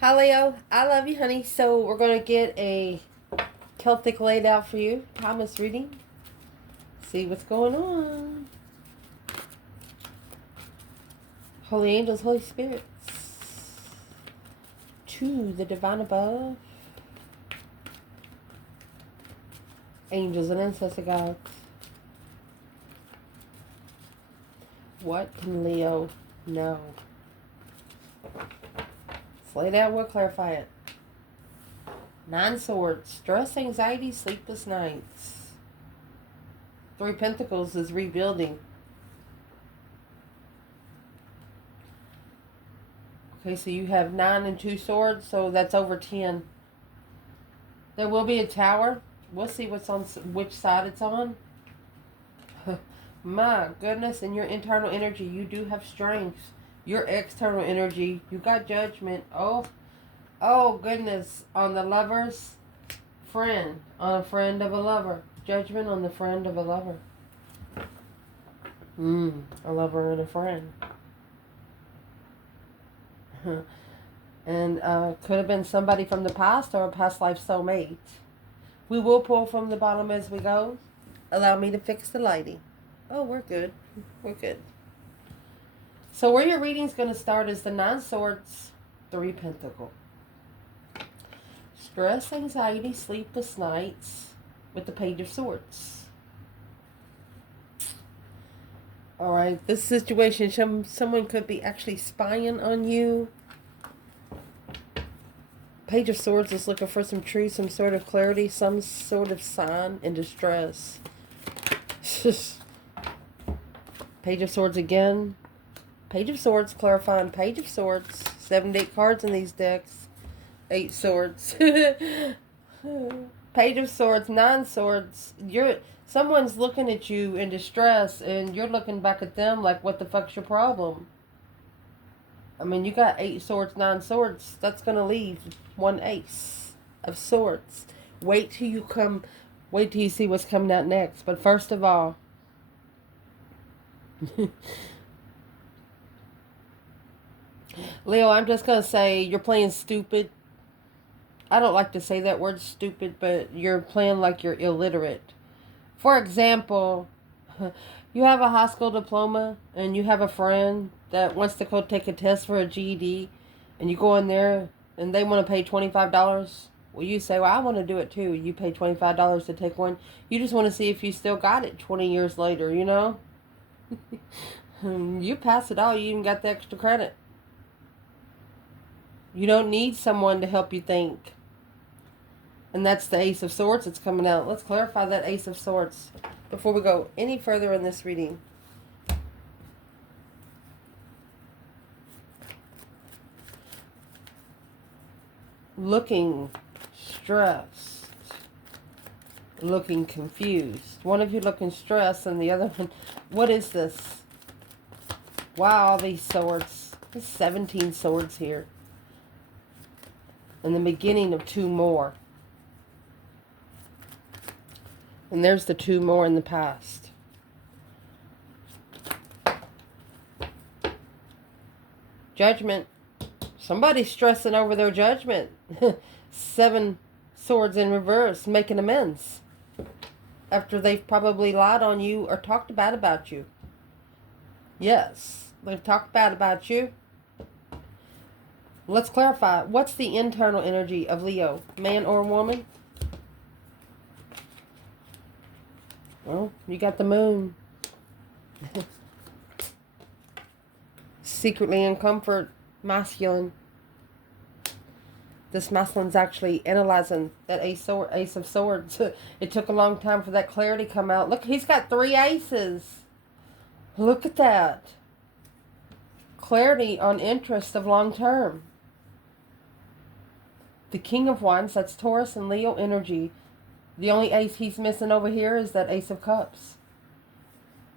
Hi Leo, I love you honey. So we're going to get a Celtic laid out for you. Thomas reading. See what's going on. Holy angels, Holy Spirits. To the divine above. Angels and ancestor gods. What can Leo know? Let's lay it out, we'll clarify it. 9 swords. Stress, anxiety, sleepless nights. 3 pentacles is rebuilding. Okay, so you have 9 and 2 swords, so that's over 10. There will be a tower. We'll see what's on which side it's on. My goodness, in your internal energy, you do have strength. Your external energy, you got judgment. Oh goodness, on the lover's friend, on a friend of a lover. Judgment on the friend of a lover. A lover and a friend. And could have been somebody from the past or a past life soulmate. We will pull from the bottom as we go. Allow me to fix the lighting. Oh, we're good. We're good. So where your reading's going to start is the 9 swords, 3 pentacle. Stress, anxiety, sleepless nights with the page of swords. Alright, this situation, someone could be actually spying on you. Page of Swords is looking for some truth, some sort of clarity, some sort of sign in distress. Page of Swords again. Page of Swords, clarifying Page of Swords. 7 to 8 cards in these decks. 8 swords. Page of Swords, 9 swords. Someone's looking at you in distress and you're looking back at them like, what the fuck's your problem? I mean, you got 8 swords, 9 swords. That's going to leave 1 ace of swords. Wait till you see what's coming out next. But first of all, Leo, I'm just going to say you're playing stupid. I don't like to say that word stupid, but you're playing like you're illiterate. For example, you have a high school diploma and you have a friend that wants to go take a test for a GED, and you go in there and they want to pay $25. Well, you say, well, I want to do it too. You pay $25 to take one. You just want to see if you still got it 20 years later, you know? You pass it all. You even got the extra credit. You don't need someone to help you think. And that's the Ace of Swords that's coming out. Let's clarify that Ace of Swords before we go any further in this reading. Looking stressed. Looking confused. One of you looking stressed and the other one, what is this? Wow, these swords. There's 17 swords here. And the beginning of 2 more. And there's the 2 more in the past. Judgment. Somebody's stressing over their judgment. 7 swords in reverse, making amends. After they've probably lied on you or talked bad about you. Yes, they've talked bad about you. Let's clarify. What's the internal energy of Leo? Man or woman? Well, you got the moon. Secretly in comfort, masculine. This masculine's actually analyzing that Ace of Swords. It took a long time for that clarity to come out. Look, he's got 3 aces. Look at that. Clarity on interest of long term. The King of Wands, that's Taurus and Leo energy. The only ace he's missing over here is that Ace of Cups.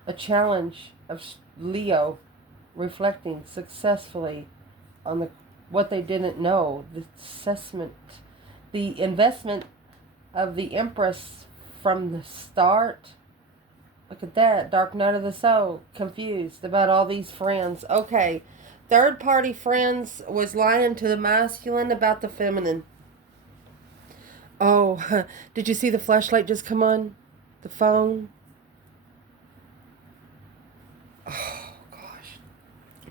A challenge of Leo reflecting successfully on what they didn't know. The assessment, the investment of the Empress from the start. Look at that. Dark night of the soul. Confused about all these friends. Okay. Third party friends was lying to the masculine about the feminine. Oh, did you see the flashlight just come on? The phone? Oh, gosh.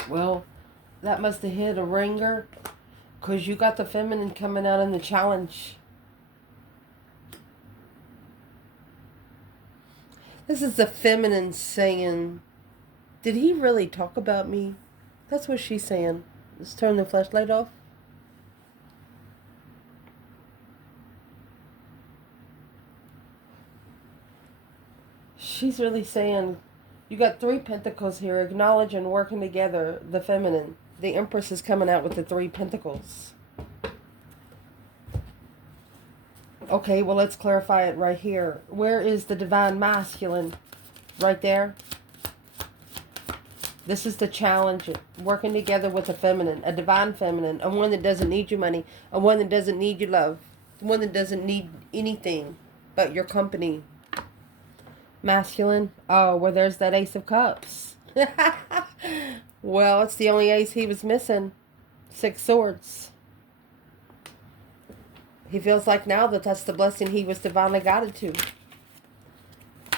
Well, that must have hit a ringer. Because you got the feminine coming out in the challenge. This is the feminine saying, did he really talk about me? That's what she's saying. Let's turn the flashlight off. She's really saying, you got 3 pentacles here, acknowledge and working together, the feminine. The Empress is coming out with the 3 pentacles. Okay, well, let's clarify it right here. Where is the divine masculine? Right there. This is the challenge. Working together with a feminine, a divine feminine, a one that doesn't need your money, a one that doesn't need your love, one that doesn't need anything but your company. Masculine. Oh, well, there's that Ace of Cups. Well, it's the only ace he was missing. 6 swords. He feels like now that that's the blessing he was divinely guided to.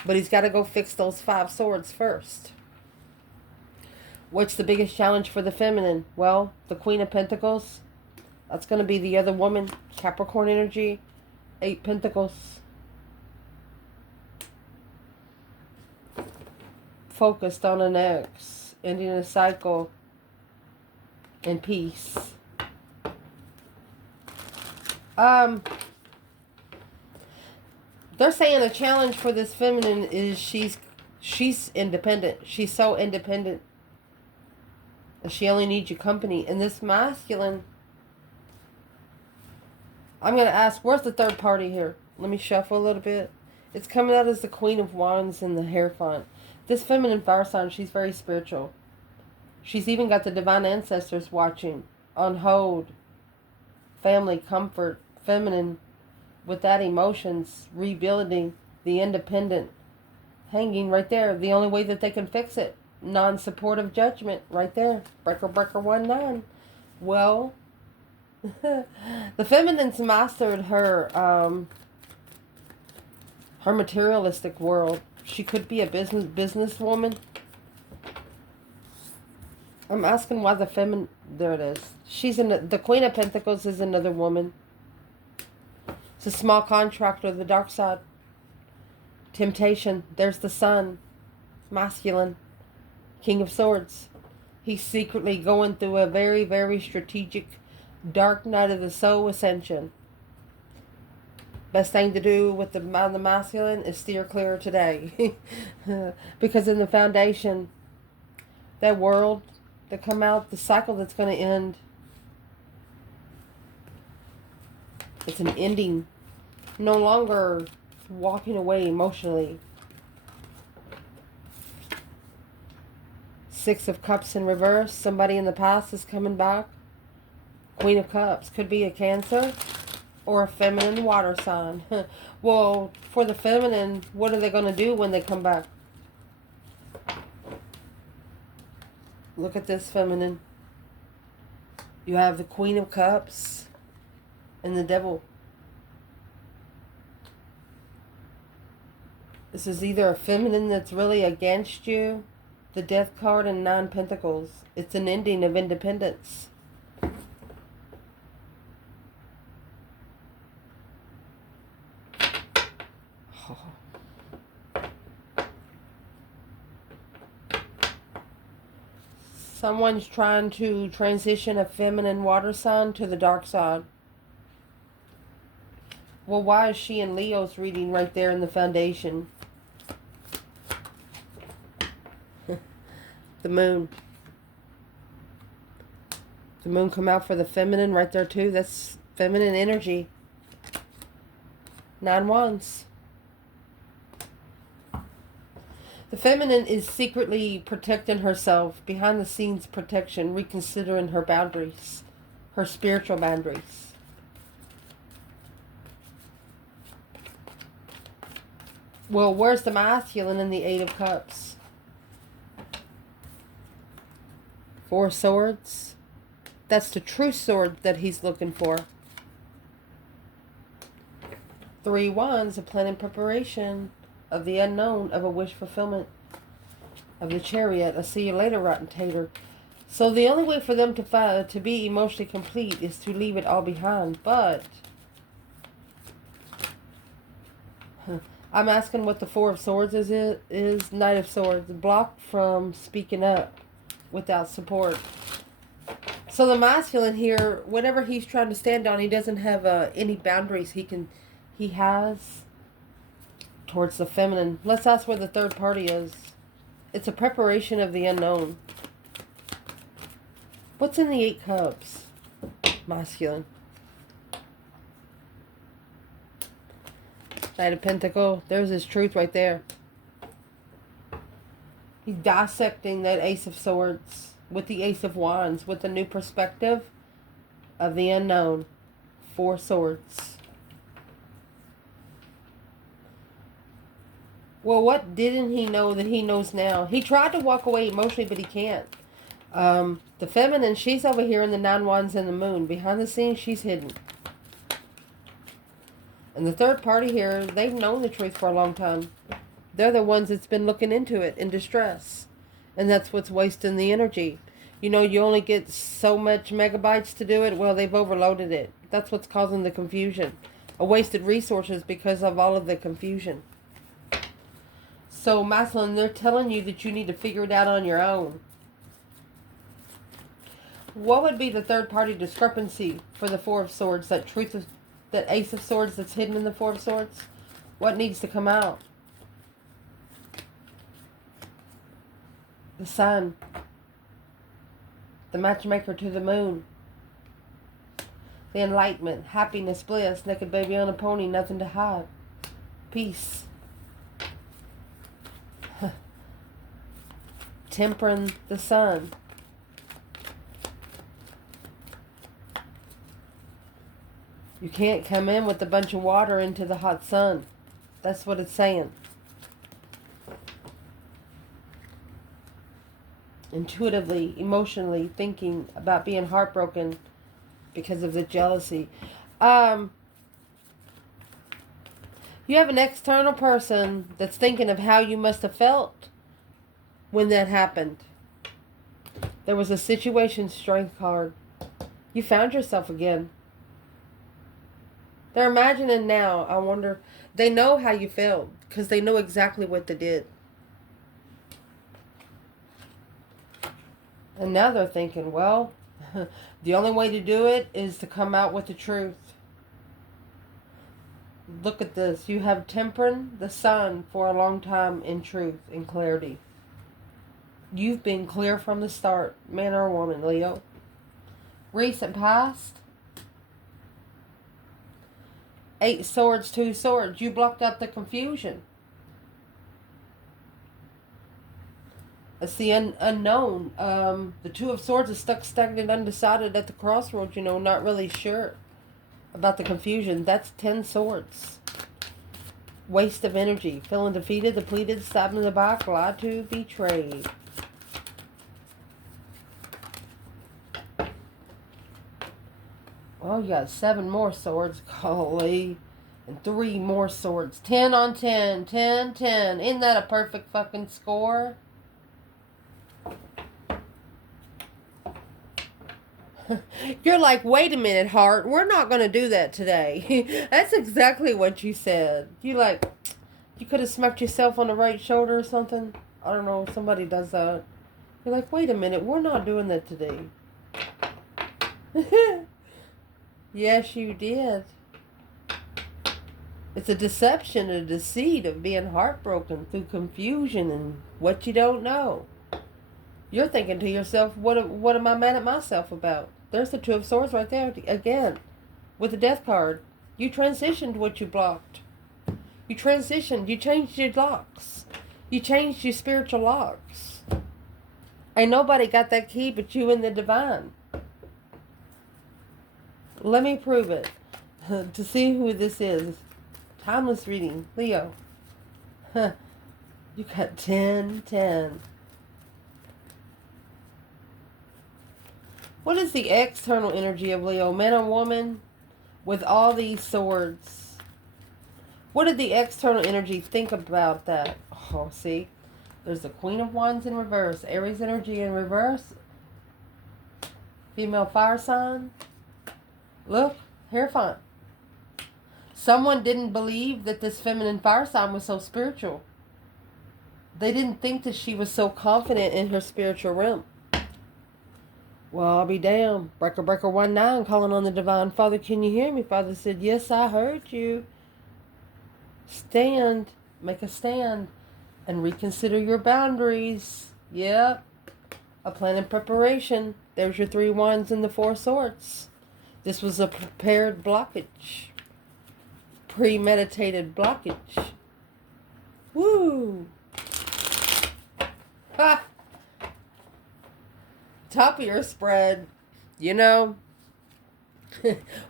But he's got to go fix those 5 swords first. What's the biggest challenge for the feminine? Well, the Queen of Pentacles. That's going to be the other woman. Capricorn energy. 8 Pentacles. Focused on an ex. Ending a cycle. And peace. They're saying a challenge for this feminine is she's independent. She's so independent. She only needs your company. And this masculine, I'm going to ask, where's the third party here? Let me shuffle a little bit. It's coming out as the Queen of Wands in the Hierophant. This feminine fire sign, she's very spiritual. She's even got the divine ancestors watching, on hold. Family, comfort, feminine, with that emotions, rebuilding, the independent, hanging right there. The only way that they can fix it. Non-supportive judgment, right there. Breaker, breaker, 1-9. Well, the feminine's mastered her materialistic world. She could be a businesswoman. I'm asking why the feminine... There it is. She's in the Queen of Pentacles is another woman. It's a small contractor, the dark side. Temptation. There's the Sun. Masculine. King of Swords. He's secretly going through a very, very strategic dark night of the soul ascension. Best thing to do with the masculine is steer clear today. Because in the foundation, that world that come out, the cycle that's going to end, it's an ending. No longer walking away emotionally. 6 of Cups in reverse. Somebody in the past is coming back. Queen of Cups. Could be a Cancer or a feminine water sign. Well, for the feminine, what are they going to do when they come back? Look at this feminine. You have the Queen of Cups and the Devil. This is either a feminine that's really against you, the Death card, and 9 Pentacles. It's an ending of independence. Oh. Someone's trying to transition a feminine water sign to the dark side. Well, why is she in Leo's reading right there in the foundation? The moon. The moon come out for the feminine right there too. That's feminine energy. 9 Wands. The feminine is secretly protecting herself. Behind the scenes protection. Reconsidering her boundaries. Her spiritual boundaries. Well, where's the masculine in the 8 of Cups? Four of Swords. That's the true sword that he's looking for. Three Wands, a plan and preparation of the unknown, of a wish fulfillment, of the Chariot, a see you later rotten tater. So the only way for them to be emotionally complete is to leave it all behind. But I'm asking what the Four of Swords is Knight of Swords, blocked from speaking up without support. So the masculine here, whatever he's trying to stand on, he doesn't have any boundaries he has towards the feminine. Let's ask where the third party is. It's a preparation of the unknown. What's in the Eight Cups? Masculine. Knight of Pentacles. There's his truth right there. He's dissecting that Ace of Swords with the Ace of Wands, with a new perspective of the unknown. Four Swords. Well, what didn't he know that he knows now? He tried to walk away emotionally, but he can't. The feminine, she's over here in the Nine Wands and the Moon. Behind the scenes, she's hidden. And the third party here, they've known the truth for a long time. They're the ones that's been looking into it in distress. And that's what's wasting the energy. You know, you only get so much megabytes to do it. Well, they've overloaded it. That's what's causing the confusion. A wasted resources because of all of the confusion. So, masculine, they're telling you that you need to figure it out on your own. What would be the third party discrepancy for the Four of Swords? That truth of that Ace of Swords that's hidden in the Four of Swords? What needs to come out? The Sun. The matchmaker to the Moon. The enlightenment. Happiness, bliss. Naked baby on a pony. Nothing to hide. Peace. Tempering the Sun. You can't come in with a bunch of water into the hot sun. That's what it's saying. Intuitively, emotionally thinking about being heartbroken because of the jealousy. You have an external person that's thinking of how you must have felt when that happened. There was a situation strength card. You found yourself again. They're imagining now, I wonder, they know how you felt because they know exactly what they did. And now they're thinking, well, the only way to do it is to come out with the truth. Look at this. You have tempering the Sun for a long time in truth, in clarity. You've been clear from the start, man or woman, Leo. Recent past. Eight Swords, Two Swords. You blocked out the confusion. It's the unknown. The Two of Swords is stuck, stagnant, undecided at the crossroads, you know, not really sure about the confusion. That's 10 Swords. Waste of energy. Feeling defeated, depleted, stabbed in the back, lied to, betrayed. Well, you got 7 more swords, golly. And 3 more swords. 10 on 10. 10, 10. Isn't that a perfect fucking score? You're like, wait a minute, heart. We're not going to do that today. That's exactly what you said. You like, you could have smacked yourself on the right shoulder or something. I don't know. Somebody does that. You're like, wait a minute. We're not doing that today. Yes, you did. It's a deception, a deceit of being heartbroken through confusion and what you don't know. You're thinking to yourself, what am I mad at myself about? There's the Two of Swords right there again with the Death card. You transitioned what you blocked. You transitioned. You changed your locks. You changed your spiritual locks. Ain't nobody got that key but you and the divine. Let me prove it. To see who this is. Timeless reading. Leo. You got 10, 10. What is the external energy of Leo? Man or woman with all these swords. What did the external energy think about that? Oh, see? There's the Queen of Wands in reverse. Aries energy in reverse. Female fire sign. Look, Hierophant. Someone didn't believe that this feminine fire sign was so spiritual. They didn't think that she was so confident in her spiritual realm. Well, I'll be damned. Breaker, breaker, 1-9, calling on the Divine Father. Can you hear me? Father said, yes, I heard you. Stand. Make a stand. And reconsider your boundaries. Yep. A plan in preparation. There's your 3 wands and the 4 swords. This was a prepared blockage. Premeditated blockage. Woo! Ha! Top of your spread. You know,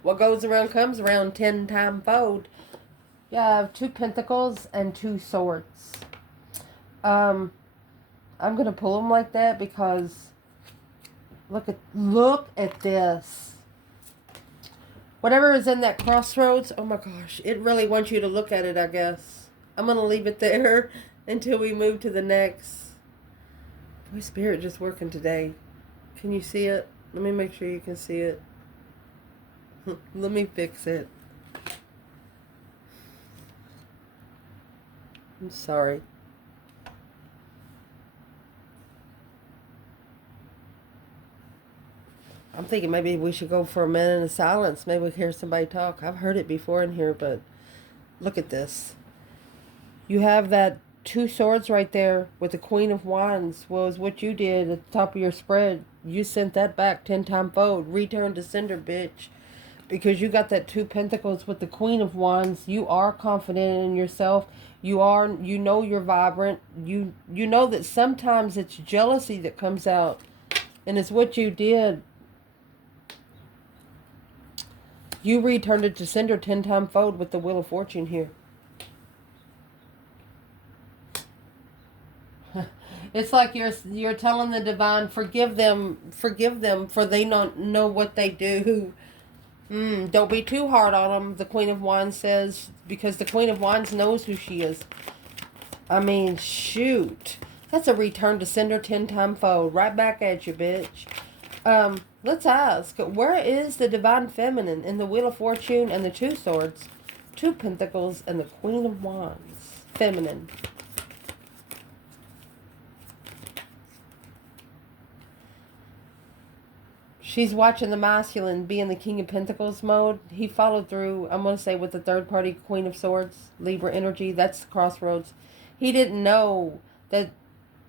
what goes around comes around 10 times fold. You have 2 pentacles and 2 swords. I'm going to pull them like that because look at this. Whatever is in that crossroads, oh my gosh, it really wants you to look at it, I guess. I'm going to leave it there until we move to the next. My spirit just working today. Can you see it? Let me make sure you can see it. Let me fix it. I'm sorry. I'm thinking maybe we should go for a minute of silence. Maybe we can hear somebody talk. I've heard it before in here, but look at this. You have that 2 swords right there with the Queen of Wands. Well, is what you did at the top of your spread. You sent that back 10 times fold. Return to sender, bitch. Because you got that 2 pentacles with the Queen of Wands. You are confident in yourself. You know you're vibrant. You know that sometimes it's jealousy that comes out. And it's what you did. You returned it to sender 10 times fold with the Wheel of Fortune here. It's like you're telling the divine, forgive them, for they don't know what they do. Don't be too hard on them, the Queen of Wands says, because the Queen of Wands knows who she is. I mean, shoot. That's a return to sender 10 times fold. Right back at you, bitch. Let's ask, where is the Divine Feminine in the Wheel of Fortune and the 2 swords, 2 pentacles, and the Queen of Wands? Feminine. She's watching the masculine be in the King of Pentacles mode. He followed through, I'm going to say, with the third party Queen of Swords, Libra energy. That's the crossroads. He didn't know that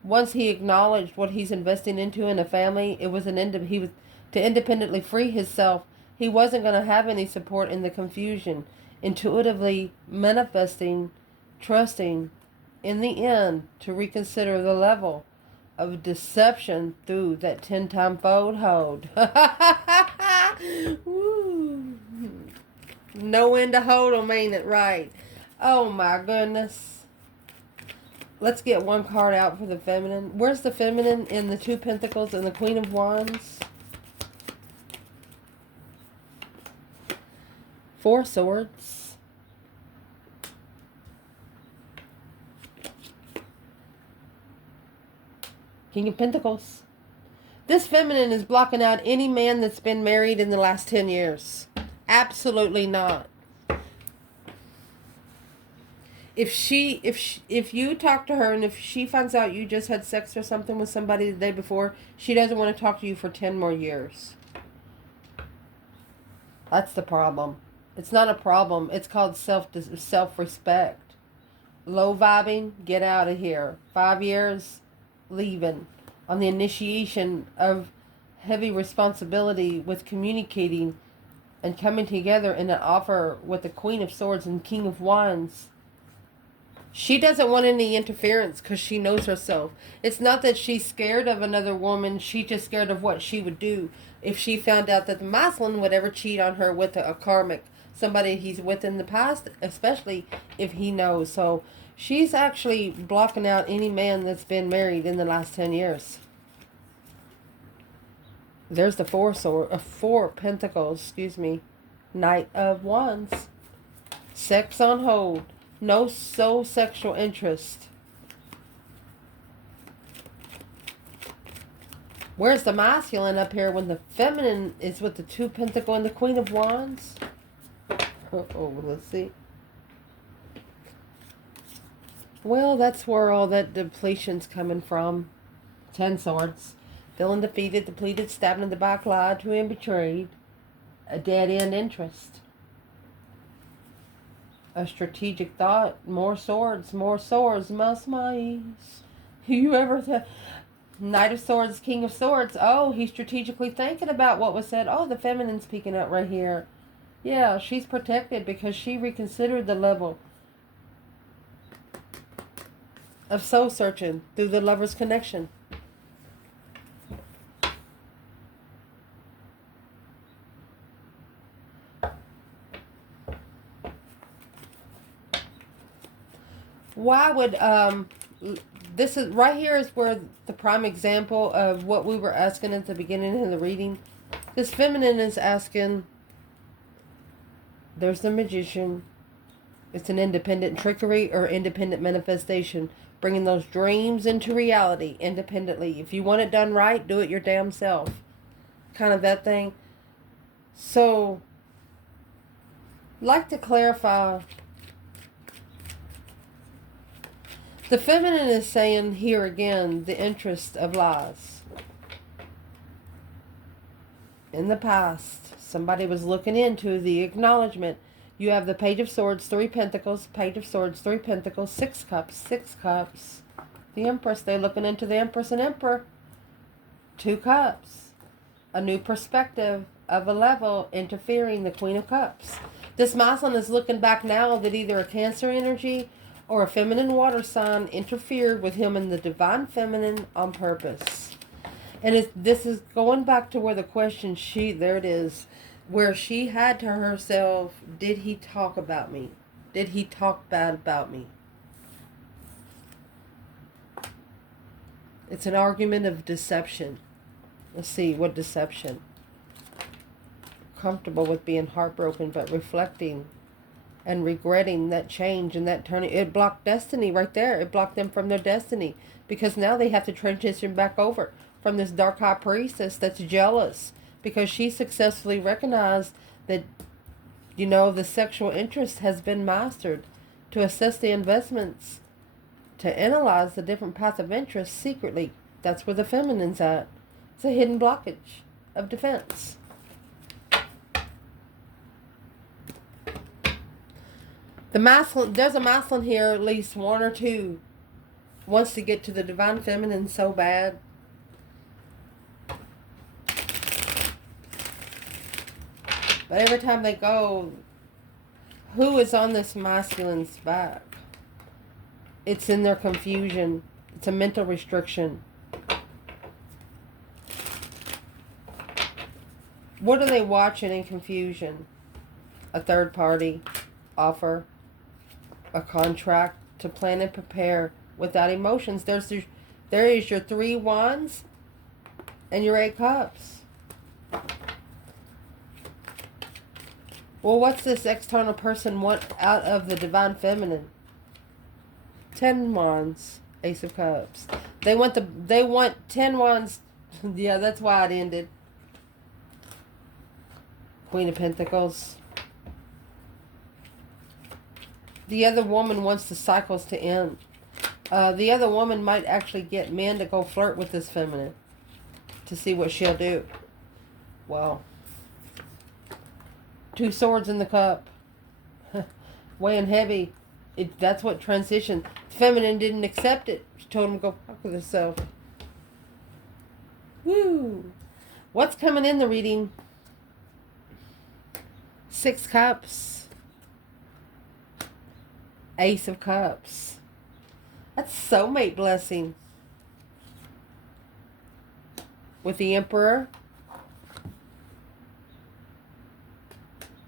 once he acknowledged what he's investing into in a family, it was he was to independently free himself. He wasn't going to have any support in the confusion. Intuitively manifesting, trusting, in the end, to reconsider the level of deception through that 10 times fold hold. Woo. No when to hold them, ain't it right? Oh my goodness. Let's get one card out for the feminine. Where's the feminine in the 2 pentacles and the Queen of Wands? 4 swords. King of Pentacles. This feminine is blocking out any man that's been married in the last 10 years. Absolutely not. If you talk to her and if she finds out you just had sex or something with somebody the day before, she doesn't want to talk to you for 10 more years. That's the problem. It's not a problem. It's called self-respect. Low vibing, get out of here. 5 years, leaving. On the initiation of heavy responsibility with communicating and coming together in an offer with the Queen of Swords and King of Wands. She doesn't want any interference because she knows herself. It's not that she's scared of another woman. She's just scared of what she would do if she found out that the masculine would ever cheat on her with a karmic, somebody he's with in the past, especially if he knows. So she's actually blocking out any man that's been married in the last 10 years. There's the four pentacles, excuse me. Knight of Wands. Sex on hold. No soul sexual interest. Where's the masculine up here when the feminine is with the two pentacle and the Queen of Wands? Oh, let's see. Well, that's where all that depletion's coming from. 10 swords. Feeling defeated, depleted, stabbed in the back, lied to and betrayed. A dead-end interest. A strategic thought. More swords, must mice. You ever... Knight of Swords, King of Swords. Oh, he's strategically thinking about what was said. Oh, the feminine's peeking out right here. Yeah, she's protected because she reconsidered the level of soul searching through the lover's connection. Why would this is right here is where the prime example of what we were asking at the beginning of the reading. This feminine is asking, there's the magician. It's an independent trickery or independent manifestation, bringing those dreams into reality independently. If you want it done right, do it your damn self. Kind of that thing. So, like to clarify, the feminine is saying here again the interest of lies. In the past, somebody was looking into the acknowledgement. You have the Page of Swords, 3 Pentacles, Page of Swords, 3 Pentacles, 6 Cups, 6 Cups. The Empress, they're looking into the Empress and Emperor. 2 Cups. A new perspective of a level interfering, the Queen of Cups. This masculine is looking back now that either a Cancer energy or a feminine water sign interfered with him in the divine feminine on purpose. And this is going back to where the question there it is, where she had to herself, did he talk about me? Did he talk bad about me? It's an argument of deception. Let's see, what deception? Comfortable with being heartbroken, but reflecting and regretting that change and that turning. It blocked destiny right there. It blocked them from their destiny because now they have to transition back over from this dark high priestess that's jealous because she successfully recognized that, you know, the sexual interest has been mastered, to assess the investments, to analyze the different paths of interest secretly. That's where the feminine's at. It's a hidden blockage of defense. The masculine, there's a masculine here, at least one or two, wants to get to the divine feminine so bad. But every time they go, who is on this masculine's back? It's in their confusion. It's a mental restriction. What are they watching in confusion? A third party offer. A contract to plan and prepare without emotions. There is your 3 wands and your 8 cups. Well, what's this external person want out of the divine feminine? 10 wands, Ace of Cups. They want 10 wands. Yeah, that's why it ended. Queen of Pentacles. The other woman wants the cycles to end. The other woman might actually get men to go flirt with this feminine to see what she'll do. Well, 2 swords in the cup. Weighing heavy. That's what transition. The feminine didn't accept it. She told him to go fuck with herself. Woo! What's coming in the reading? 6 cups. Ace of Cups. That's soulmate blessing. With the Emperor.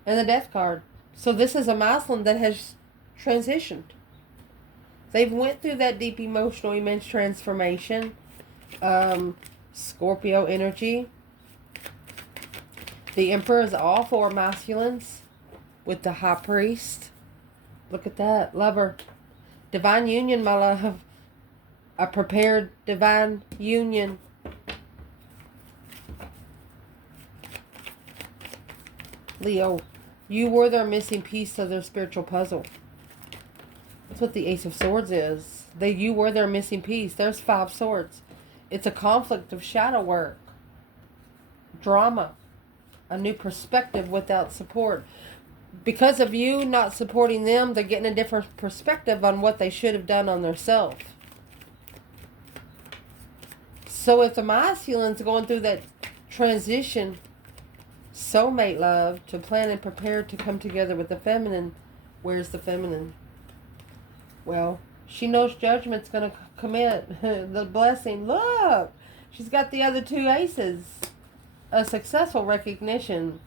And the Death card. So this is a masculine that has transitioned. They've went through that deep emotional immense transformation. Scorpio energy. The Emperor is all four masculines with the High Priest. Look at that. Lover. Divine union, my love. A prepared divine union. Leo, you were their missing piece of their spiritual puzzle. That's what the Ace of Swords is. You were their missing piece. There's 5 swords. It's a conflict of shadow work. Drama. A new perspective without support. Because of you not supporting them, they're getting a different perspective on what they should have done on themselves. So if the masculine's going through that transition, soulmate love, to plan and prepare to come together with the feminine, where's the feminine? Well, she knows judgment's going to commit. The blessing. Look! She's got the other 2 aces. A successful recognition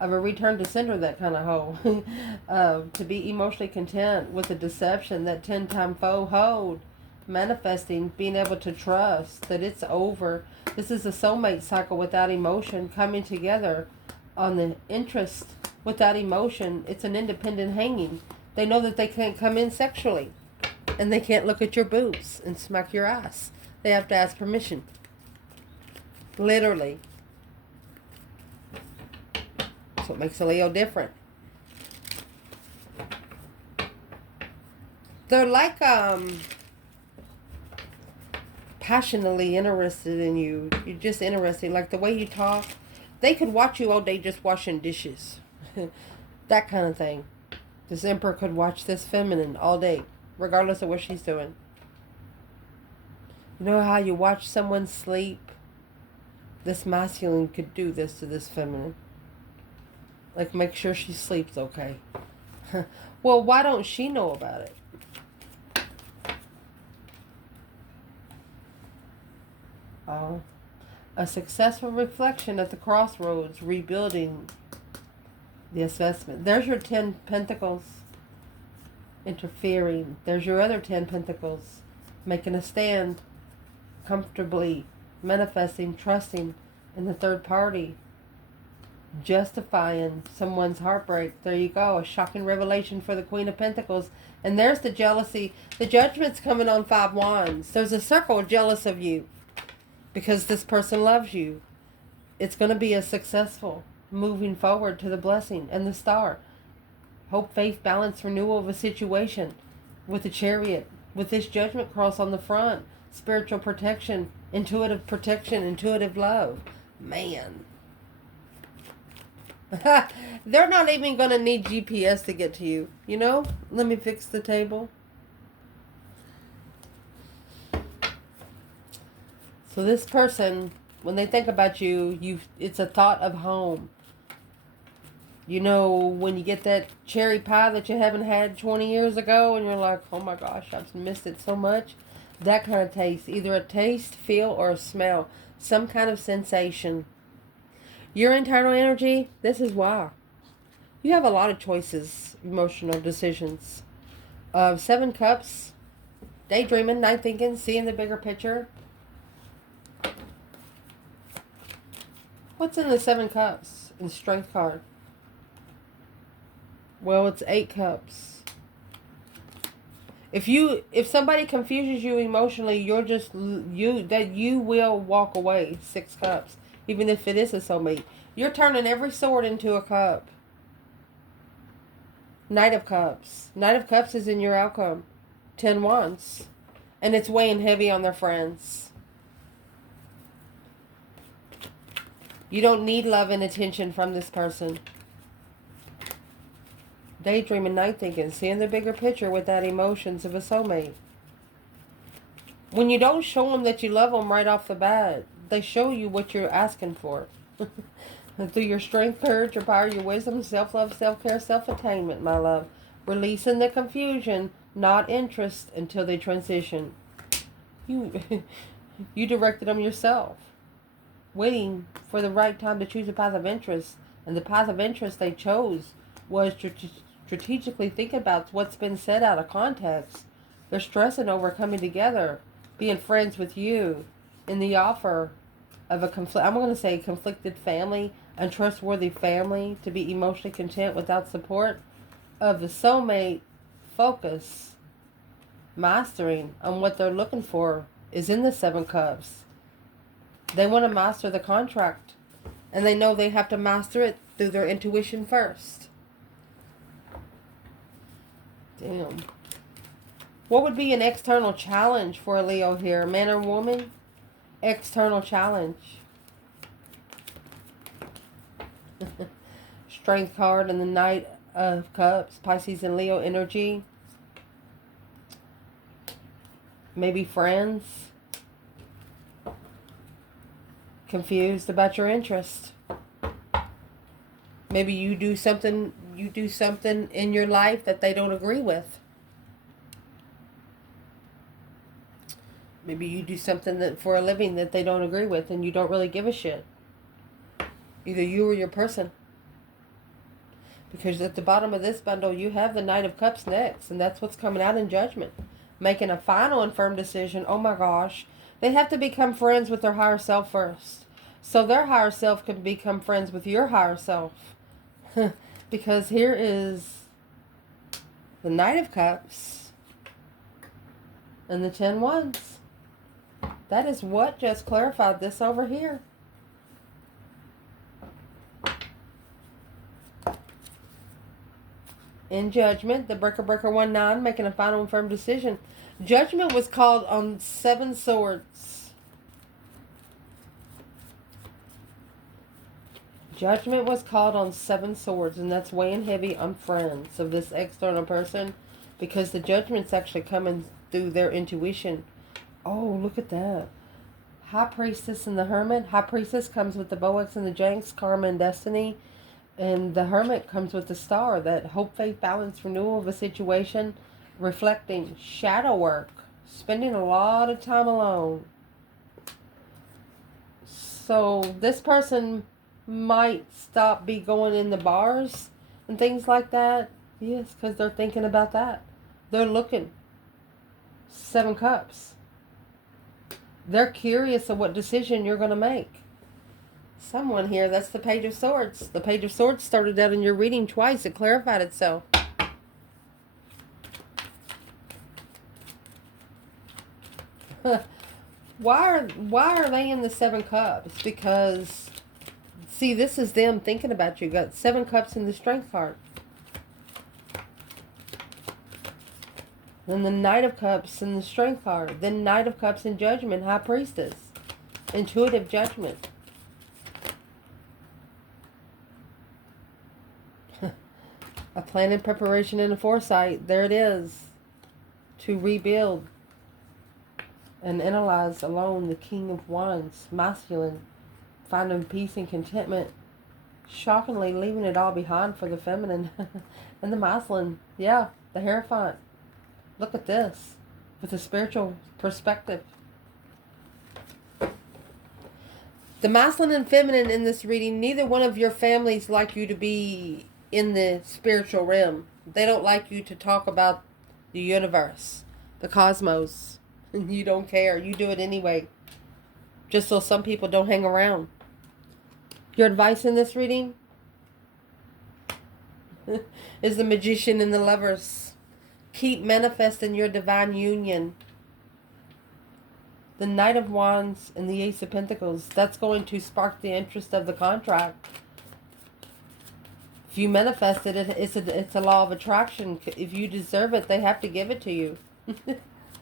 of a return to sender, that kind of hoe. To be emotionally content with the deception that 10-time foe hold. Manifesting, being able to trust that it's over. This is a soulmate cycle without emotion coming together on the interest without emotion. It's an independent hanging. They know that they can't come in sexually. And they can't look at your boobs and smack your ass. They have to ask permission. Literally. That's what makes a Leo different. They're like passionately interested in you. You're just interested. Like the way you talk. They could watch you all day just washing dishes. That kind of thing. This Emperor could watch this feminine all day, regardless of what she's doing. You know how you watch someone sleep? This masculine could do this to this feminine. Like, make sure she sleeps okay. Well, why don't she know about it? Oh. A successful reflection at the crossroads, rebuilding the assessment. There's your 10 pentacles. Interfering. There's your other 10 pentacles. Making a stand. Comfortably. Manifesting. Trusting in the third party. Justifying someone's heartbreak. There you go. A shocking revelation for the Queen of Pentacles. And there's the jealousy. The judgment's coming on 5 wands. There's a circle jealous of you. Because this person loves you. It's going to be a successful moving forward to the blessing and the star. Hope, faith, balance, renewal of a situation. With the Chariot. With this judgment cross on the front. Spiritual protection. Intuitive love. Man. They're not even going to need GPS to get to you. You know? Let me fix the table. So this person, when they think about you, it's a thought of home. You know, when you get that cherry pie that you haven't had 20 years ago and you're like, oh my gosh, I've missed it so much. That kind of taste. Either a taste, feel, or a smell. Some kind of sensation. Your internal energy, this is why. You have a lot of choices, emotional decisions. 7 cups, daydreaming, night thinking, seeing the bigger picture. What's in the 7 cups in Strength card? Well, it's 8 cups. If somebody confuses you emotionally, you will walk away. 6 cups. Even if it is a soulmate. You're turning every sword into a cup. Knight of Cups. Knight of Cups is in your outcome. 10 wands. And it's weighing heavy on their friends. You don't need love and attention from this person. Daydreaming, night thinking, seeing the bigger picture without emotions of a soulmate. When you don't show them that you love them right off the bat, they show you what you're asking for. Through your strength, courage, your power, your wisdom, self-love, self-care, self-attainment, my love. Releasing the confusion, not interest, until they transition. You directed them yourself. Waiting for the right time to choose a path of interest. And the path of interest they chose was strategically thinking about what's been said out of context. They're stressing over coming together, being friends with you in the offer of a I'm going to say conflicted family. and trustworthy family to be emotionally content without support of the soulmate. Focus, mastering on what they're looking for is in the Seven Cups. They want to master the contract, and they know they have to master it through their intuition first. Damn. What would be an external challenge for a Leo here? Man or woman? External challenge. Strength card and the Knight of Cups. Pisces and Leo energy. Maybe friends. Confused about your interest. Maybe you do something in your life that they don't agree with. Maybe you do something that for a living that they don't agree with, and you don't really give a shit. Either you or your person. Because at the bottom of this bundle, you have the Knight of Cups next, and that's what's coming out in Judgment. Making a final and firm decision. Oh my gosh. They have to become friends with their higher self first. So their higher self can become friends with your higher self. Because here is the Knight of Cups and the 10 Wands. That is what just clarified this over here. In Judgment, the Breaker 1-9, making a final and firm decision. Judgment was called on 7 swords. Judgment was called on 7 swords, and that's weighing heavy on friends of this external person, because the Judgment's actually coming through their intuition. Oh, look at that. High Priestess and the Hermit. High Priestess comes with the Boax and the Janks, Karma and Destiny. And the Hermit comes with the Star, that hope, faith, balance, renewal of a situation, reflecting shadow work, spending a lot of time alone. So this person might stop going in the bars and things like that. Yes, because they're thinking about that. They're looking. 7 Cups. They're curious of what decision you're going to make. Someone here, that's the Page of Swords. The Page of Swords started out in your reading twice. It clarified itself. Why are they in the 7 Cups? Because, see, this is them thinking about you. Got 7 Cups in the Strength card. Then the Knight of Cups in the Strength card. Then Knight of Cups in Judgment, High Priestess. Intuitive Judgment. A plan and preparation and a foresight. There it is. To rebuild and analyze alone. The King of Wands. Masculine. Finding peace and contentment. Shockingly leaving it all behind for the feminine. And the masculine. Yeah, the Hierophant. Look at this, with a spiritual perspective. The masculine and feminine in this reading, neither one of your families like you to be in the spiritual realm. They don't like you to talk about the universe, the cosmos. You don't care. You do it anyway. Just so some people don't hang around. Your advice in this reading is the Magician and the Lovers. Keep manifesting your divine union. The Knight of Wands and the Ace of Pentacles. That's going to spark the interest of the contract. If you manifest it, it's a law of attraction. If you deserve it, they have to give it to you.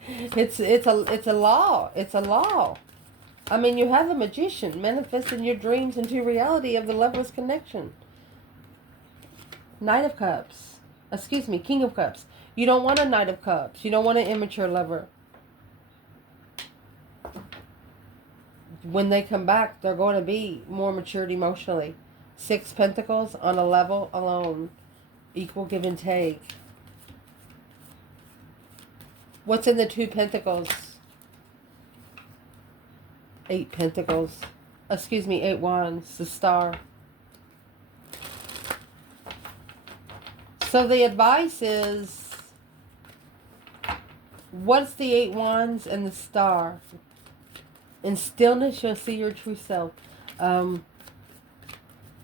It's a law. It's a law. I mean, you have a magician manifesting your dreams into reality of the lover's connection. Knight of Cups. Excuse me, King of Cups. You don't want a Knight of Cups. You don't want an immature lover. When they come back, they're going to be more matured emotionally. 6 Pentacles on a level alone. Equal give and take. What's in the 2 Pentacles? 8 Pentacles. Excuse me, 8 Wands. The Star. So the advice is, what's the 8 Wands and the Star? In stillness, you'll see your true self.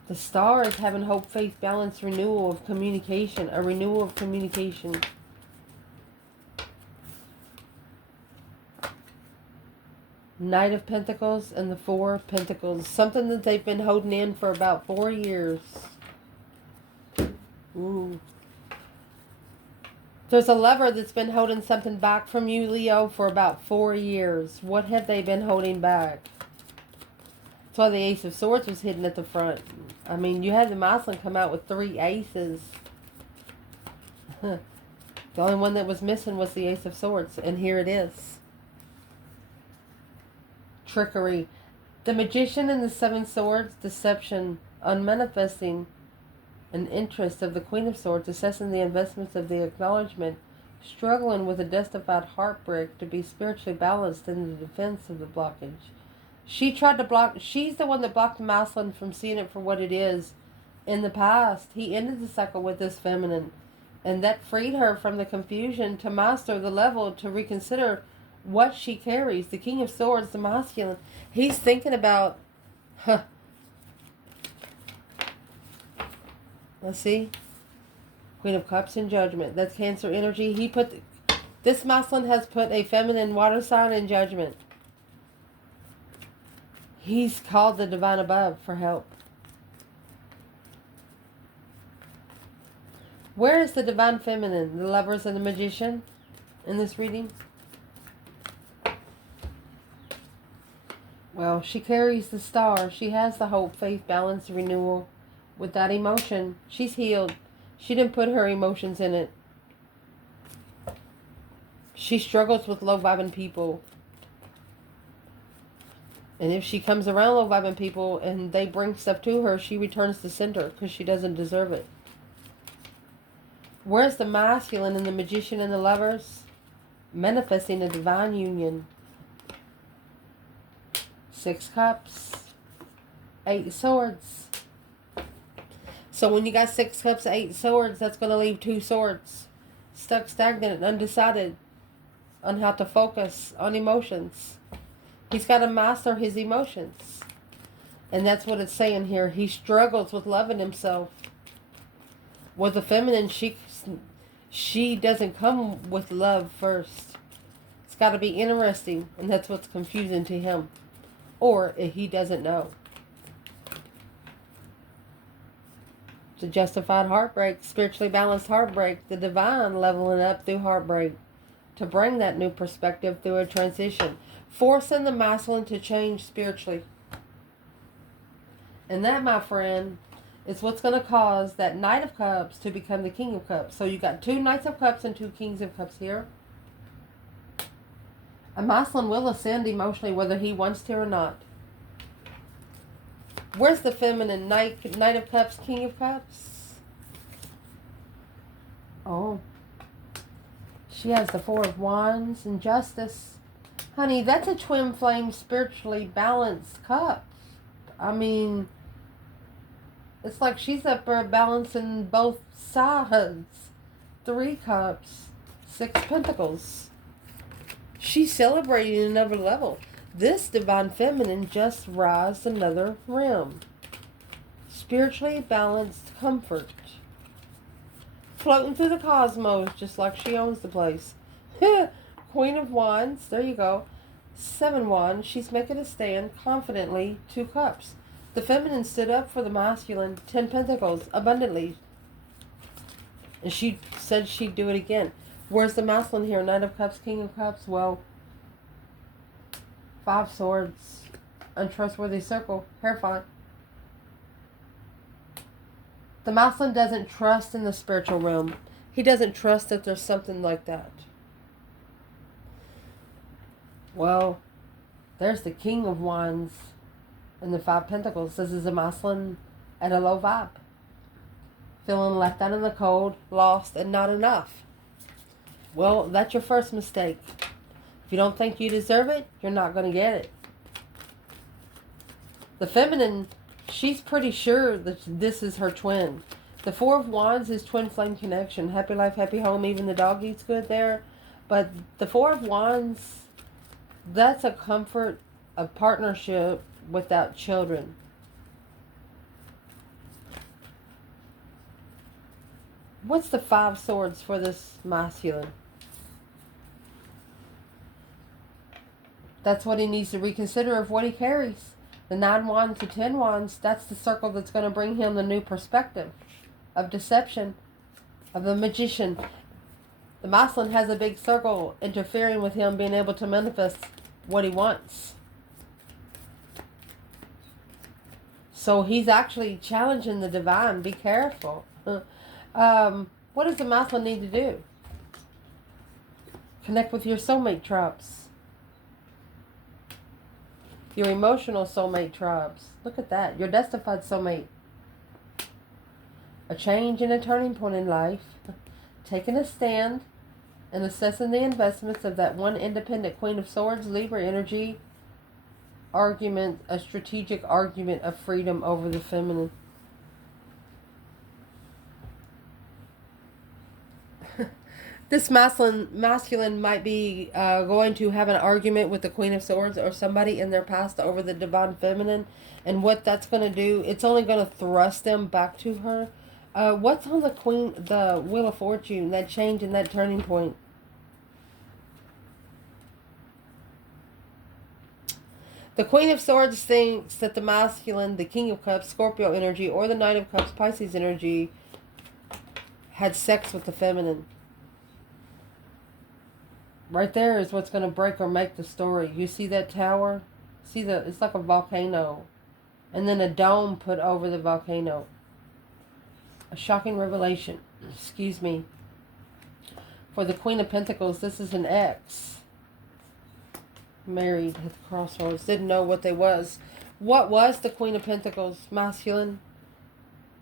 The Star is having hope, faith, balance, renewal of communication. A renewal of communication. Knight of Pentacles and the Four of Pentacles. Something that they've been holding in for about 4 years. Ooh. There's a lover that's been holding something back from you, Leo, for about 4 years. What have they been holding back? That's why the Ace of Swords was hidden at the front. I mean, you had the Maslin come out with 3 aces. The only one that was missing was the Ace of Swords, and here it is. Trickery. The Magician and the 7 Swords, deception, unmanifesting an interest of the Queen of Swords, assessing the investments of the acknowledgement, struggling with a justified heartbreak to be spiritually balanced in the defense of the blockage. She tried to block, she's the one that blocked Maslin from seeing it for what it is. In the past, he ended the cycle with this feminine, and that freed her from the confusion to master the level, to reconsider what she carries. The King of Swords, the masculine, he's thinking about, let's see. Queen of Cups in Judgment. That's Cancer energy. This masculine has put a feminine water sign in judgment. He's called the divine above for help. Where is the divine feminine, the Lovers and the Magician in this reading? Well, she carries the Star. She has the hope, faith, balance, renewal. With that emotion, she's healed. She didn't put her emotions in it. She struggles with low-vibing people. And if she comes around low-vibing people and they bring stuff to her, she returns to sender because she doesn't deserve it. Where's the masculine and the Magician and the Lovers? Manifesting a divine union. 6 Cups. 8 Swords. So when you got 6 Cups, 8 Swords, that's going to leave 2 Swords. Stuck, stagnant, and undecided on how to focus on emotions. He's got to master his emotions. And that's what it's saying here. He struggles with loving himself. With the feminine, she doesn't come with love first. It's got to be interesting, and that's what's confusing to him. Or he doesn't know. The justified heartbreak, spiritually balanced heartbreak, the divine leveling up through heartbreak to bring that new perspective through a transition, forcing the masculine to change spiritually. And that, my friend, is what's going to cause that Knight of Cups to become the King of Cups. So you got 2 Knights of Cups and 2 Kings of Cups here. A masculine will ascend emotionally whether he wants to or not. Where's the feminine? Knight of Cups, King of Cups? Oh. She has the 4 of Wands and Justice. Honey, that's a twin flame, spiritually balanced cup. I mean, it's like she's up there balancing both sides. 3 Cups, 6 Pentacles. She's celebrating another level. This divine feminine just rised another realm. Spiritually balanced comfort. Floating through the cosmos just like she owns the place. Queen of Wands. There you go. 7 Wands. She's making a stand confidently. 2 Cups. The feminine stood up for the masculine. 10 Pentacles. Abundantly. And she said she'd do it again. Where's the masculine here? Knight of Cups, King of Cups. Well, 5 Swords, untrustworthy circle, Hierophant. The masculine doesn't trust in the spiritual realm. He doesn't trust that there's something like that. Well, there's the King of Wands and the 5 Pentacles. This is a masculine at a low vibe. Feeling left out in the cold, lost, and not enough. Well, that's your first mistake. If you don't think you deserve it, you're not going to get it. The feminine, she's pretty sure that this is her twin. The 4 of Wands is twin flame connection. Happy life, happy home. Even the dog eats good there. But the 4 of Wands, that's a comfort, a partnership without children. What's the 5 swords for this masculine? That's what he needs to reconsider of what he carries. The 9 wands to 10 wands, that's the circle that's going to bring him the new perspective of deception, of the magician. The masculine has a big circle interfering with him being able to manifest what he wants. So he's actually challenging the divine. Be careful. What does the masculine need to do? Connect with your soulmate tribes. Your emotional soulmate tribes. Look at that. Your destined soulmate. A change and a turning point in life. Taking a stand and assessing the investments of that one independent Queen of Swords, Libra energy. Argument, a strategic argument of freedom over the feminine. This masculine might be going to have an argument with the Queen of Swords or somebody in their past over the divine feminine. And what that's going to do, it's only going to thrust them back to her. What's on the Wheel of Fortune, that change and that turning point? The Queen of Swords thinks that the masculine, the King of Cups, Scorpio energy, or the Knight of Cups, Pisces energy, had sex with the feminine. Right there is what's going to break or make the story. You see that tower? It's like a volcano. And then a dome put over the volcano. A shocking revelation. Excuse me. For the Queen of Pentacles, this is an ex. Married at the crossroads. Didn't know what they was. What was the Queen of Pentacles? Masculine.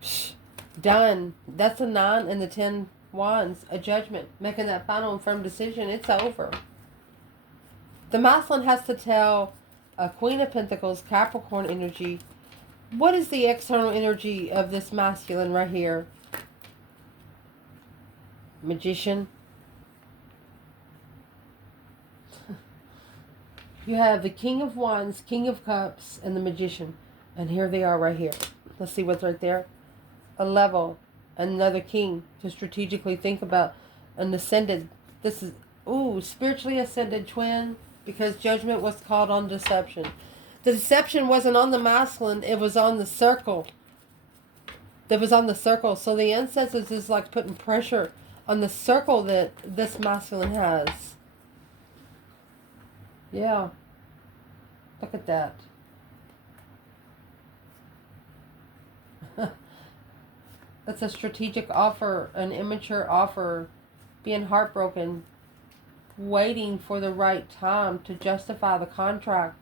Psh, done. That's a 9 and the 10 wands, a judgment, making that final and firm decision. It's over. The masculine has to tell a Queen of Pentacles, Capricorn energy, what is the external energy of this masculine right here? Magician. You have the King of Wands, King of Cups, and the Magician. And here they are right here. Let's see what's right there. A level. Another king to strategically think about. An ascended. This is, spiritually ascended twin, because judgment was called on deception. The deception wasn't on the masculine, it was on the circle. That was on the circle. So the ancestors is like putting pressure on the circle that this masculine has. Yeah. Look at that. That's a strategic offer, an immature offer, being heartbroken, waiting for the right time to justify the contract,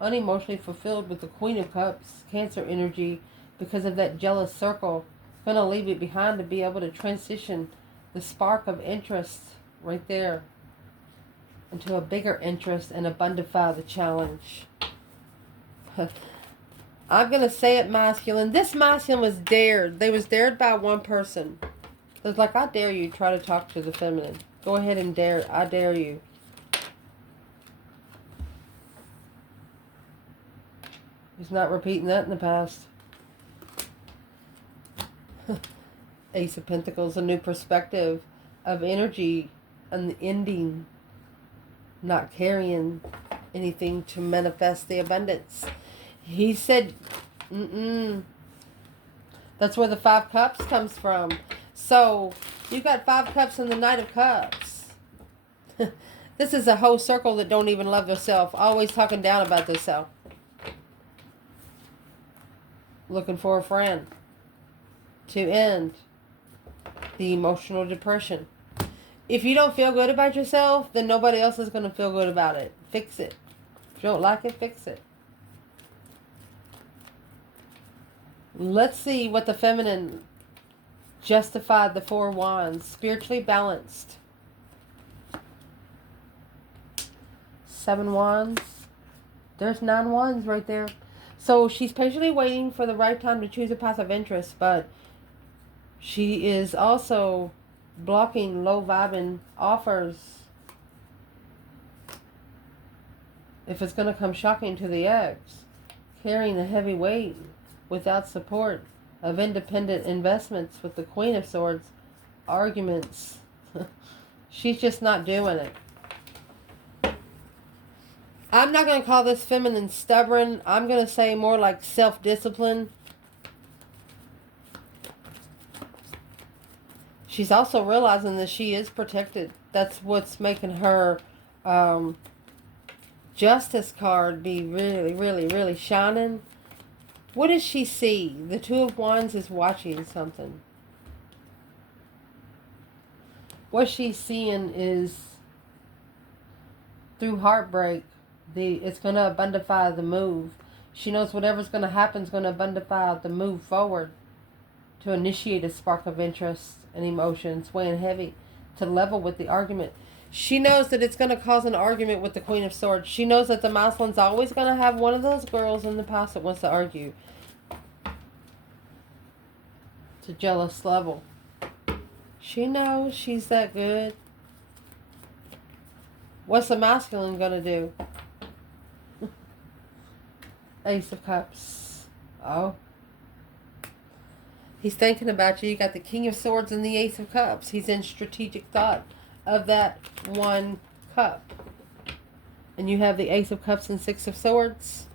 unemotionally fulfilled with the Queen of Cups, Cancer energy, because of that jealous circle. Going to leave it behind to be able to transition the spark of interest right there into a bigger interest and abundify the challenge. I'm going to say it, masculine. This masculine was dared. They was dared by one person. It was like, I dare you, try to talk to the feminine. Go ahead and dare. I dare you. He's not repeating that in the past. Ace of Pentacles, a new perspective of energy, an ending, not carrying anything to manifest the abundance. He said, That's where the 5 cups comes from. So, you got 5 cups and the Knight of Cups. This is a whole circle that don't even love themselves. Always talking down about themselves. Looking for a friend to end the emotional depression. If you don't feel good about yourself, then nobody else is going to feel good about it. Fix it. If you don't like it, fix it. Let's see what the feminine justified the 4 wands. Spiritually balanced. 7 wands. There's 9 wands right there. So she's patiently waiting for the right time to choose a path of interest, but she is also blocking low vibing offers. If it's going to come shocking to the ex, carrying a heavy weight without support of independent investments with the Queen of Swords, arguments. She's just not doing it. I'm not going to call this feminine stubborn. I'm going to say more like self-discipline. She's also realizing that she is protected. That's what's making her Justice card be really, really, really shining. What does she see? The Two of Wands is watching something. What she's seeing is through heartbreak, it's going to abundify the move. She knows whatever's going to happen is going to abundify the move forward, to initiate a spark of interest and emotions weighing heavy, to level with the argument. She knows that it's going to cause an argument with the Queen of Swords. She knows that the masculine's always going to have one of those girls in the past that wants to argue. It's a jealous level. She knows she's that good. What's the masculine going to do? Ace of Cups. Oh. He's thinking about you. You got the King of Swords and the Ace of Cups. He's in strategic thought of that one cup. And you have the Ace of Cups and Six of Swords.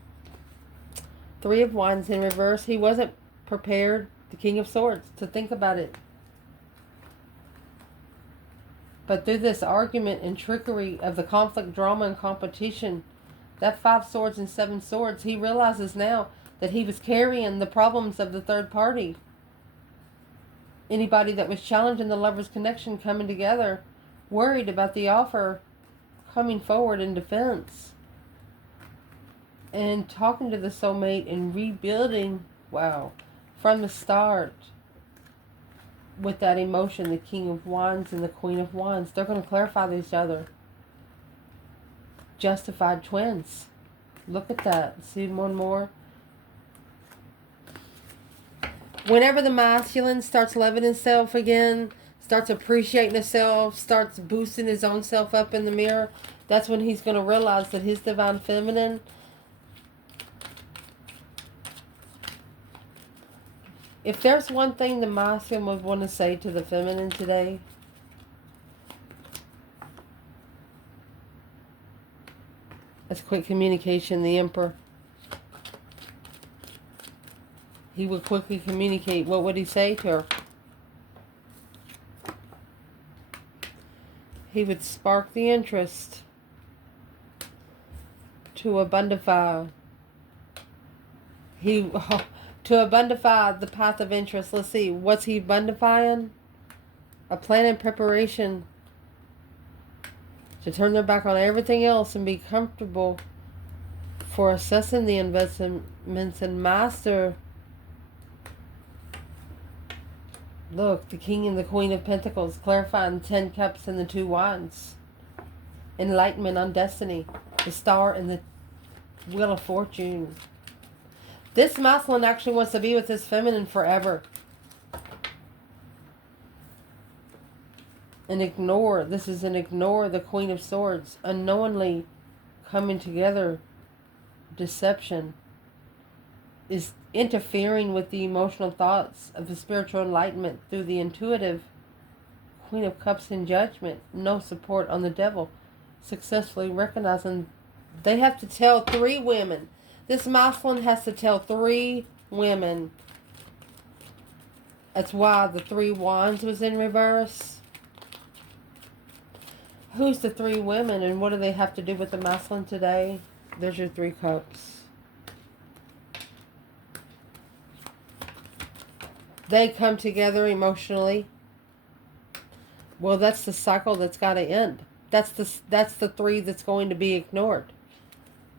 Three of Wands in reverse. He wasn't prepared, the King of Swords, to think about it. But through this argument and trickery of the conflict, drama, and competition, that Five Swords and Seven Swords, he realizes now that he was carrying the problems of the third party. Anybody that was challenging the lover's connection coming together, worried about the offer coming forward in defense. And talking to the soulmate and rebuilding, wow, from the start. With that emotion, the King of Wands and the Queen of Wands, they're going to clarify each other. Justified twins. Look at that. See one more. Whenever the masculine starts loving himself again, starts appreciating himself, starts boosting his own self up in the mirror, that's when he's going to realize that his divine feminine, if there's one thing the masculine would want to say to the feminine today, it's quick communication. The Emperor. He would quickly communicate. What would he say to her? He would spark the interest to abundify. To abundify the path of interest. Let's see. What's he abundifying? A plan and preparation to turn their back on everything else and be comfortable for assessing the investments and master. Look, the King and the Queen of Pentacles, clarifying 10 Cups and the 2 Wands. Enlightenment on destiny, the Star and the Wheel of Fortune. This masculine actually wants to be with this feminine forever. And ignore the Queen of Swords, unknowingly coming together. Deception is interfering with the emotional thoughts of the spiritual enlightenment through the intuitive Queen of Cups in judgment. No support on the devil. Successfully recognizing they have to tell 3 women. This masculine has to tell 3 women. That's why the 3 Wands was in reverse. Who's the 3 women and what do they have to do with the masculine today? There's your 3 Cups. They come together emotionally. Well, that's the cycle that's got to end. That's the 3 that's going to be ignored.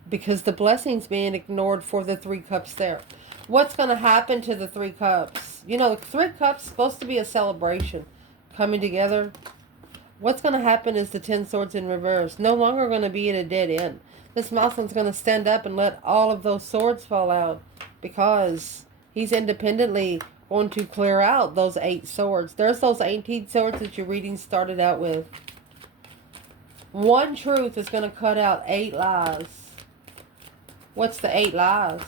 Because the blessing's being ignored for the 3 Cups there. What's going to happen to the 3 Cups? You know, the 3 Cups is supposed to be a celebration. Coming together. What's going to happen is the 10 Swords in reverse. No longer going to be at a dead end. This masculine's going to stand up and let all of those swords fall out. Because he's independently going to clear out those 8 swords. There's those 18 swords that your reading started out with. One truth is going to cut out 8 lies. What's the 8 lies?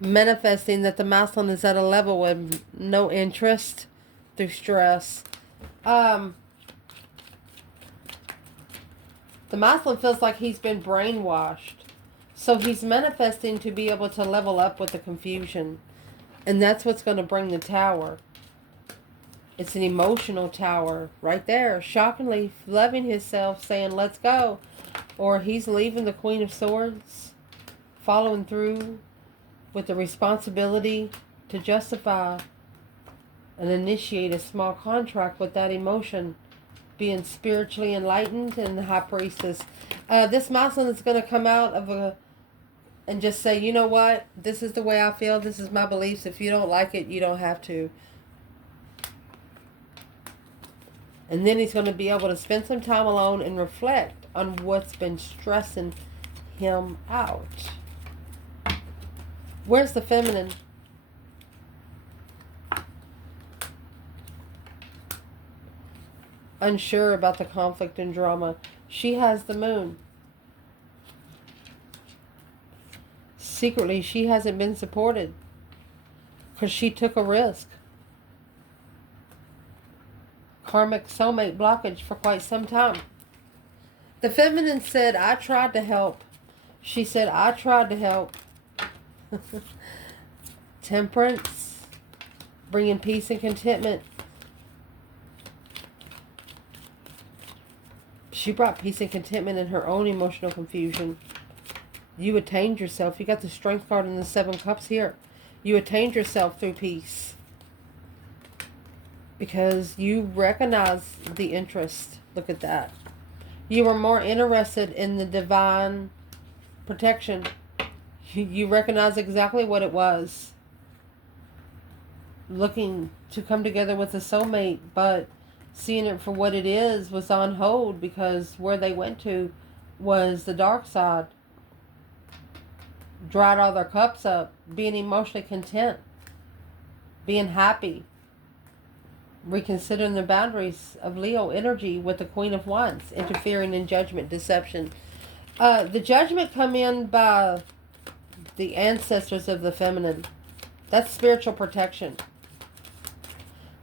Manifesting that the masculine is at a level with no interest through stress. The masculine feels like he's been brainwashed. So he's manifesting to be able to level up with the confusion. And that's what's going to bring the tower. It's an emotional tower right there. Shockingly loving himself, saying, let's go. Or he's leaving the Queen of Swords, following through with the responsibility to justify and initiate a small contract with that emotion, being spiritually enlightened. And the High Priestess. This masculine is going to come out of and just say, you know what, this is the way I feel, this is my beliefs. If you don't like it, you don't have to. And then he's going to be able to spend some time alone and reflect on what's been stressing him out. Where's the feminine? Unsure about the conflict and drama. She has the moon. Secretly, she hasn't been supported because she took a risk. Karmic soulmate blockage for quite some time. The feminine said, I tried to help. She said, I tried to help. Temperance, bringing peace and contentment. She brought peace and contentment in her own emotional confusion. You attained yourself. You got the Strength card and the 7 Cups here. You attained yourself through peace. Because you recognize the interest. Look at that. You were more interested in the divine protection. You recognize exactly what it was. Looking to come together with a soulmate, but seeing it for what it is was on hold because where they went to was the dark side. Dried all their cups up, being emotionally content, being happy, reconsidering the boundaries of Leo energy with the Queen of Wands, interfering in judgment, deception. The judgment come in by the ancestors of the feminine. That's spiritual protection.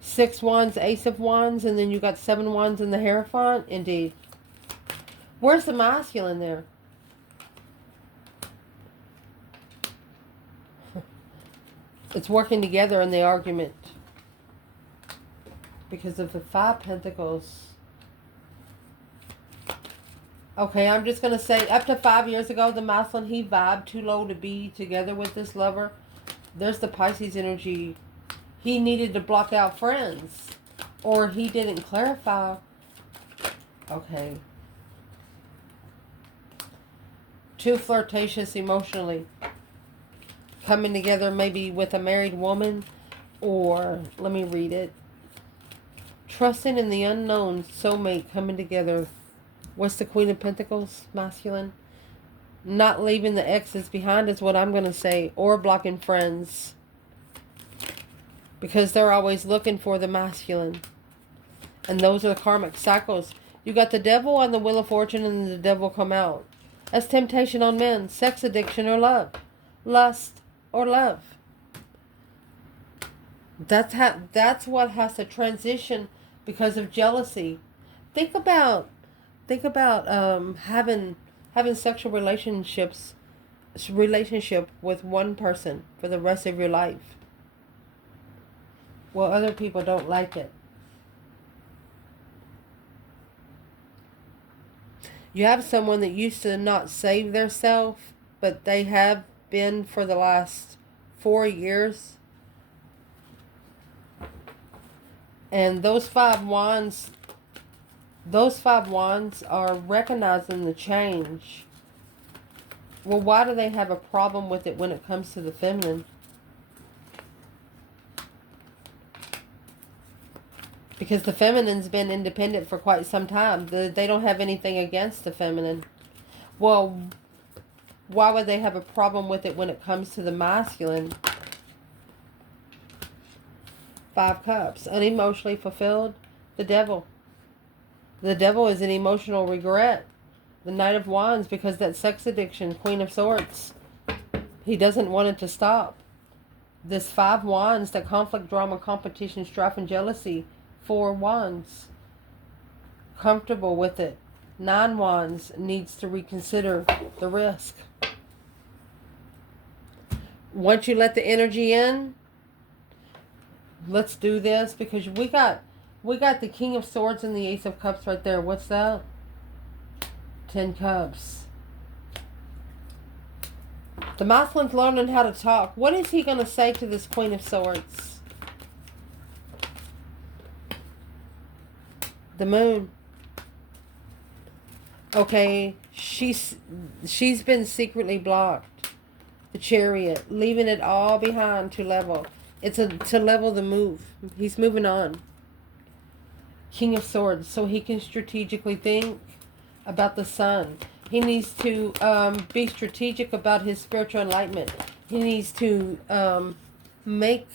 6 Wands, Ace of Wands, and then you got 7 Wands in the Hierophant. Indeed. Where's the masculine there? It's working together in the argument. Because of the 5 Pentacles. Okay, I'm just going to say, up to 5 years ago, the masculine, he vibed too low to be together with this lover. There's the Pisces energy. He needed to block out friends. Or he didn't clarify. Okay. Too flirtatious emotionally. Coming together maybe with a married woman. Or, let me read it. Trusting in the unknown soulmate coming together. What's the Queen of Pentacles, masculine? Not leaving the exes behind is what I'm going to say. Or blocking friends. Because they're always looking for the masculine. And those are the karmic cycles. You got the devil on the Wheel of Fortune and the devil come out. That's temptation on men. Sex addiction or love. Lust or love. That's what has to transition because of jealousy. Think about having sexual relationship with one person for the rest of your life. Well, other people don't like it. You have someone that used to not save their self, but they have been for the last 4 years. And those 5 wands are recognizing the change. Well, why do they have a problem with it when it comes to the feminine? Because the feminine's been independent for quite some time. They don't have anything against the feminine. Well, why would they have a problem with it when it comes to the masculine? 5 Cups. Unemotionally fulfilled. The devil. The devil is an emotional regret. The Knight of Wands, because that sex addiction. Queen of Swords. He doesn't want it to stop. This 5 wands, the conflict, drama, competition, strife, and jealousy. 4 wands, comfortable with it. 9 wands, needs to reconsider the risk. Once you let the energy in, let's do this, because we got the King of Swords and the Ace of Cups right there. What's that? 10 Cups. The masculine's learning how to talk. What is he going to say to this Queen of Swords? The Moon. Okay, she's been secretly blocked. The Chariot, leaving it all behind to level. It's to level the move. He's moving on. King of Swords, so he can strategically think about the Sun. He needs to be strategic about his spiritual enlightenment. He needs to make,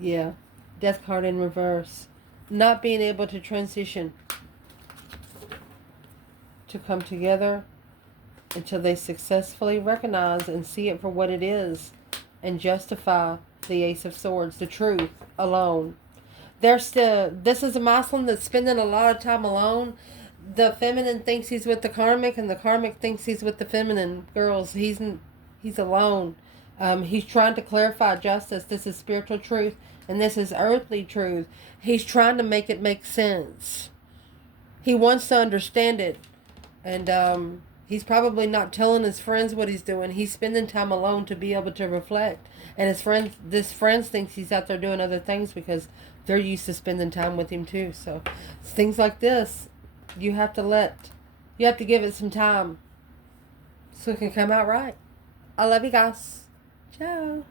Death card in reverse. Not being able to transition, to come together until they successfully recognize and see it for what it is and justify the Ace of Swords, the truth alone. This is a masculine that's spending a lot of time alone. The feminine thinks he's with the karmic, and the karmic thinks he's with the feminine. Girls, he's alone. He's trying to clarify justice. This is spiritual truth, and this is earthly truth. He's trying to make it make sense. He wants to understand it, and he's probably not telling his friends what he's doing. He's spending time alone to be able to reflect. And his friends thinks he's out there doing other things because they're used to spending time with him too. So it's things like this. You have to give it some time so it can come out right. I love you guys. Ciao.